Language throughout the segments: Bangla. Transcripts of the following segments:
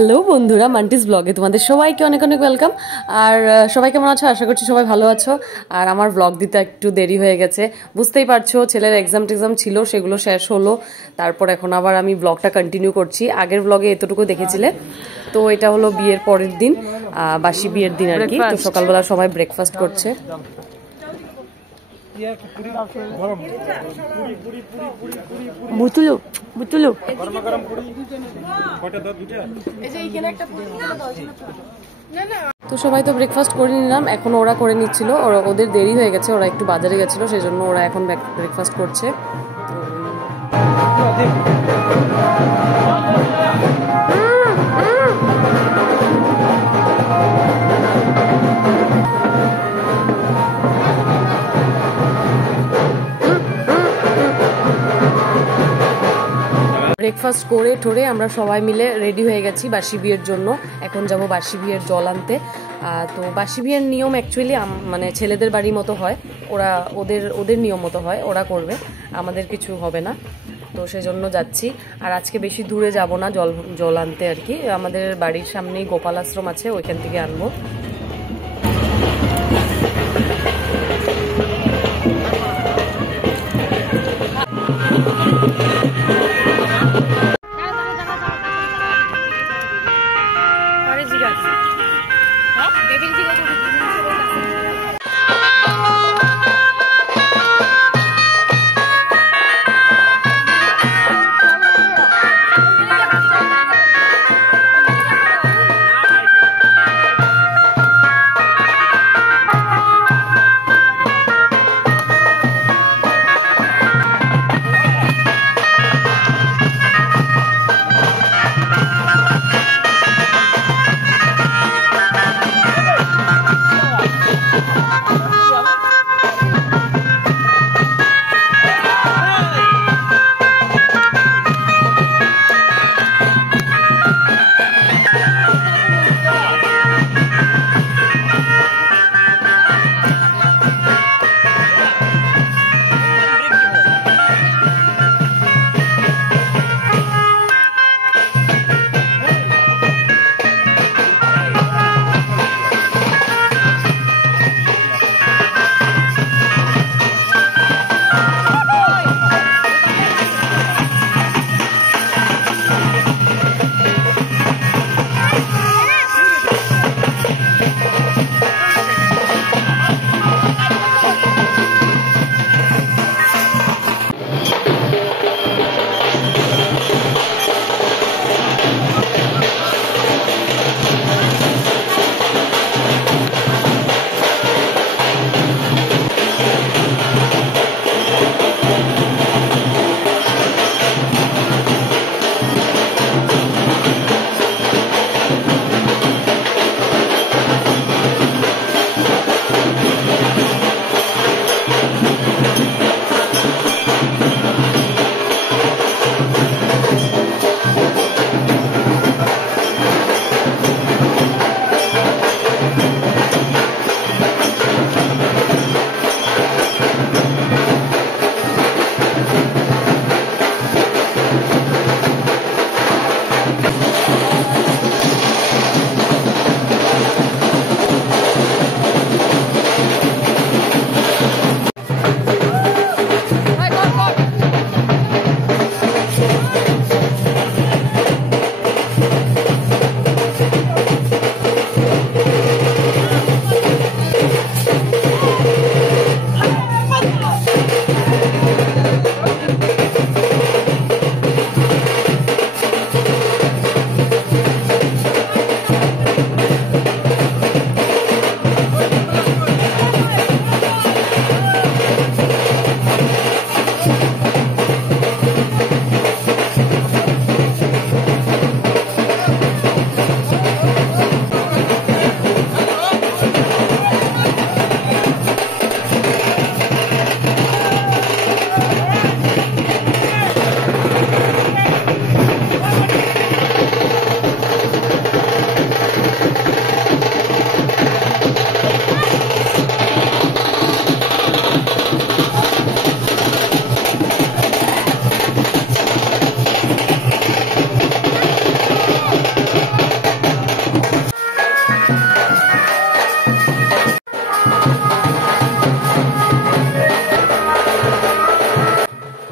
হ্যালো বন্ধুরা, মান্টিস ব্লগে তোমাদের সবাইকে অনেক অনেক ওয়েলকাম। আর সবাই কেমন আছো? আশা করছি সবাই ভালো আছো। আর আমার ব্লগ দিতে একটু দেরি হয়ে গেছে, বুঝতেই পারছো, ছেলের এক্সাম ছিল, সেগুলো শেষ হলো। তারপর এখন আবার আমি ব্লগটা কন্টিনিউ করছি। আগের ব্লগে এতটুকু দেখেছিলে। তো এটা হলো বিয়ের পরের দিন, বাসি বিয়ের দিন আর কি। তো সকালবেলা সবাই ব্রেকফাস্ট করছে। বুতুলু বুতুলু তো সবাই তো ব্রেকফাস্ট করে নিলাম, এখন ওরা করে নিচ্ছিল। ওদের দেরি হয়ে গেছে, ওরা একটু বাজারে গেছিল, সেই জন্য ওরা এখন ব্রেকফাস্ট করছে। ব্রেকফাস্ট করে ঠোরে আমরা সবাই মিলে রেডি হয়ে গেছি বাসি বিয়ের জন্য। এখন যাব বাসি বিয়ের জল আনতে। তো বাসি বিয়ের নিয়ম অ্যাকচুয়ালি মানে ছেলেদের বাড়ির মতো হয়, ওরা ওদের নিয়ম মতো হয়, ওরা করবে, আমাদের কিছু হবে না। তো সেজন্য যাচ্ছি। আর আজকে বেশি দূরে যাব না জল আনতে আর কি। আমাদের বাড়ির সামনেই গোপাল আশ্রম আছে, ওইখান থেকে আনবো।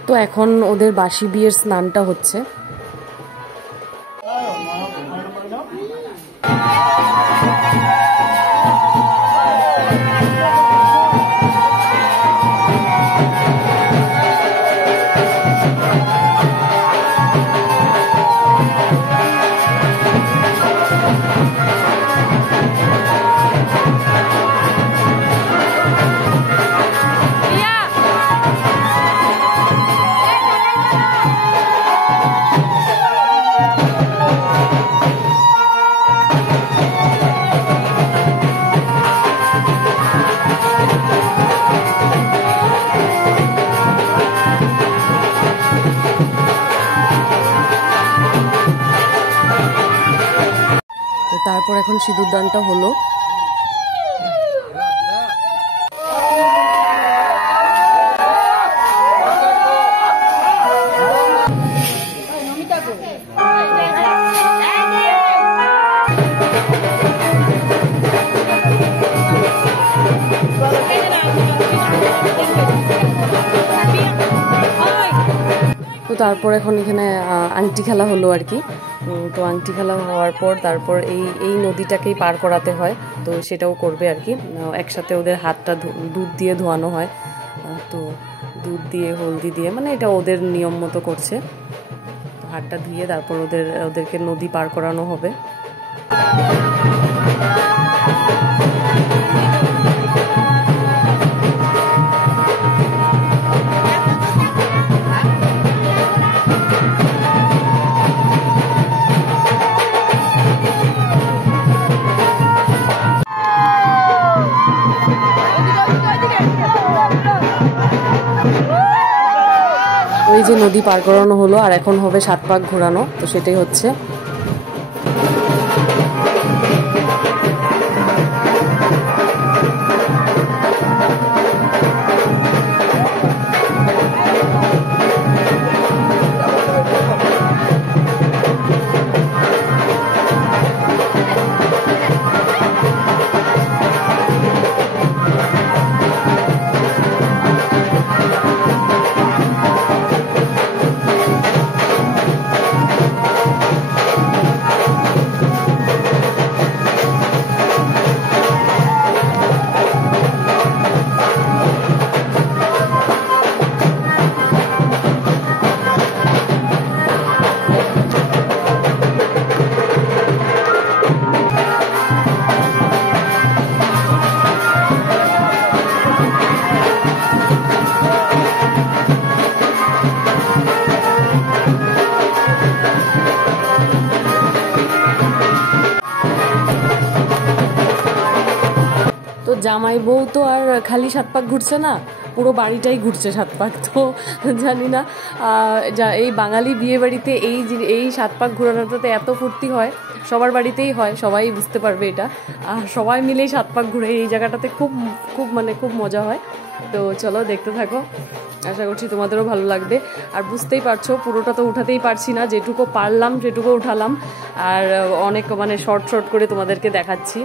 তো এখন ওদের বাসি বিয়ের স্নানটা হচ্ছে। তারপর এখন সিঁদুরদানটা হলো। তো তারপর এখন এখানে আংটি খেলা হলো আর কি। তো আংটি খেলা হওয়ার পর তারপর এই নদীটাকেই পার করাতে হয়, তো সেটাও করবে আর কি। একসাথে ওদের হাতটা দুধ দিয়ে ধোয়ানো হয়, তো দুধ দিয়ে হলদি দিয়ে মানে এটা ওদের নিয়ম মতো করছে। তো হাতটা ধুয়ে তারপর ওদেরকে নদী পার করানো হবে। ওই যে নদী পার করানো হলো, আর এখন হবে 7 পাক ঘোরানো, তো সেটাই হচ্ছে। জামাই বউ তো আর খালি 7 পাক ঘুরছে না, পুরো বাড়িটাই ঘুরছে 7 পাক। তো জানি না এই বাঙালি বিয়ে বাড়িতে এই 7 পাক ঘোরানোটাতে এত ফুর্তি হয়, সবার বাড়িতেই হয়, সবাই বুঝতে পারবে এটা। আর সবাই মিলেই 7 পাক ঘুরে এই জায়গাটাতে খুব খুব মজা হয়। তো চলো দেখতে থাকো, আশা করছি তোমাদেরও ভালো লাগবে। আর বুঝতেই পারছো পুরোটা তো উঠাতেই পারছি না, যেটুকু পারলাম সেটুকু উঠালাম, আর অনেক শর্ট করে তোমাদেরকে দেখাচ্ছি।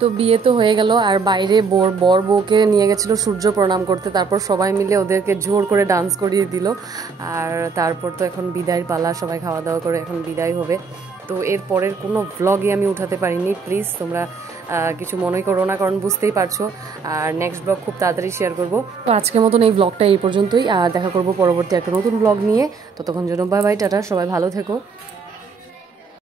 তো বিয়ে তো হয়ে গেল, আর বাইরে বর বউকে নিয়ে গেছিল সূর্য প্রণাম করতে, তারপর সবাই মিলে ওদেরকে জোর করে ডান্স করিয়ে দিল। আর তারপর তো এখন বিদায়ের পালা, সবাই খাওয়া দাওয়া করে এখন বিদায় হবে। তো এর পরের কোনো ভ্লগই আমি উঠাতে পারিনি, প্লিজ তোমরা কিছু মনে করো না, কারণ বুঝতেই পারছো। আর নেক্সট ব্লগ খুব তাড়াতাড়ি শেয়ার করবো। তো আজকের মতন এই ব্লগটা এই পর্যন্তই, আর দেখা করবো পরবর্তী একটা নতুন ব্লগ নিয়ে। ততক্ষণ জন্য বাই বাই, টাটা, সবাই ভালো থেকো।